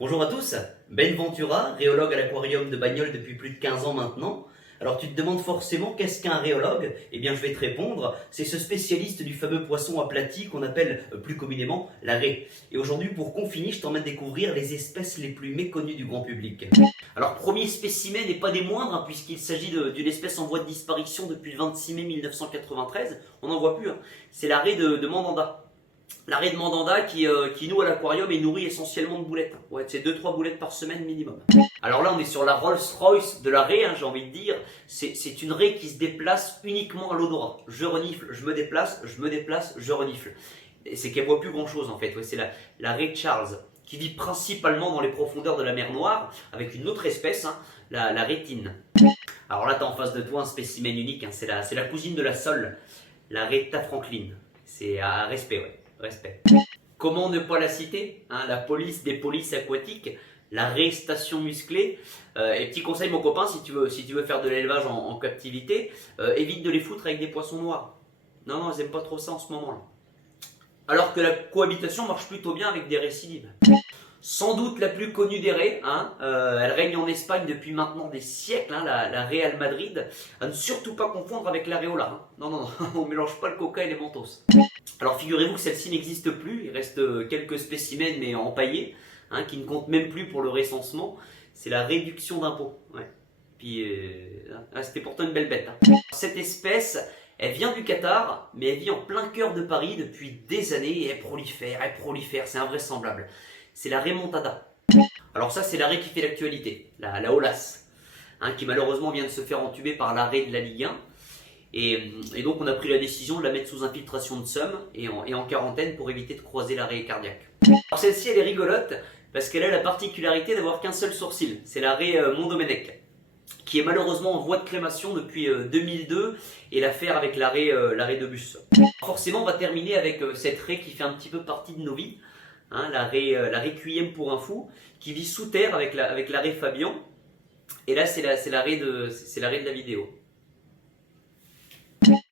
Bonjour à tous, Ben Ventura, rhéologue à l'aquarium de Bagnoles depuis plus de 15 ans maintenant. Alors tu te demandes forcément qu'est-ce qu'un rhéologue? Eh bien je vais te répondre, c'est ce spécialiste du fameux poisson aplati qu'on appelle plus communément la raie. Et aujourd'hui pour confiner, je t'emmène découvrir les espèces les plus méconnues du grand public. Alors premier spécimen n'est pas des moindres puisqu'il s'agit d'une espèce en voie de disparition depuis le 26 mai 1993, on n'en voit plus, c'est la raie de Mandanda. La raie de Mandanda qui noue à l'aquarium et nourrit essentiellement de boulettes. Ouais, c'est 2-3 boulettes par semaine minimum. Alors là, on est sur la Rolls-Royce de la raie, j'ai envie de dire. C'est une raie qui se déplace uniquement à l'odorat. Je renifle, je me déplace, je renifle. Et c'est qu'elle voit plus grand-chose en fait. Ouais, c'est la raie Charles qui vit principalement dans les profondeurs de la mer Noire avec une autre espèce, la rétine. Alors là, tu as en face de toi un spécimen unique, c'est la cousine de la sole, la raie Franklin. C'est à respect, ouais. Respect. Comment ne pas la citer, la police des polices aquatiques, la raie station musclée. Et petit conseil mon copain, si tu veux faire de l'élevage en captivité, évite de les foutre avec des poissons noirs. Non, ils n'aiment pas trop ça en ce moment là. Alors que la cohabitation marche plutôt bien avec des récidives. Sans doute la plus connue des raies, elle règne en Espagne depuis maintenant des siècles, la Real Madrid, à ne surtout pas confondre avec l'aréola. Non, on ne mélange pas le coca et les mentos. Alors figurez-vous que celle-ci n'existe plus, il reste quelques spécimens mais empaillés, qui ne comptent même plus pour le recensement, c'est la réduction d'impôts. Ouais. Puis c'était pourtant une belle bête. Cette espèce, elle vient du Qatar, mais elle vit en plein cœur de Paris depuis des années et elle prolifère, c'est invraisemblable. C'est la raie Montada. Alors ça c'est la raie qui fait l'actualité, la Holas, qui malheureusement vient de se faire entuber par l'arrêt de la Ligue 1. Et donc on a pris la décision de la mettre sous infiltration de SUM et en quarantaine pour éviter de croiser l'arrêt cardiaque. Alors celle-ci elle est rigolote parce qu'elle a la particularité d'avoir qu'un seul sourcil, c'est la raie Montdomenech, qui est malheureusement en voie de crémation depuis 2002 et l'affaire avec la raie de Bus. Forcément on va terminer avec cette raie qui fait un petit peu partie de nos vies, la raie Cuyem pour un fou, qui vit sous terre avec la raie Fabian. Et là c'est la raie de la vidéo.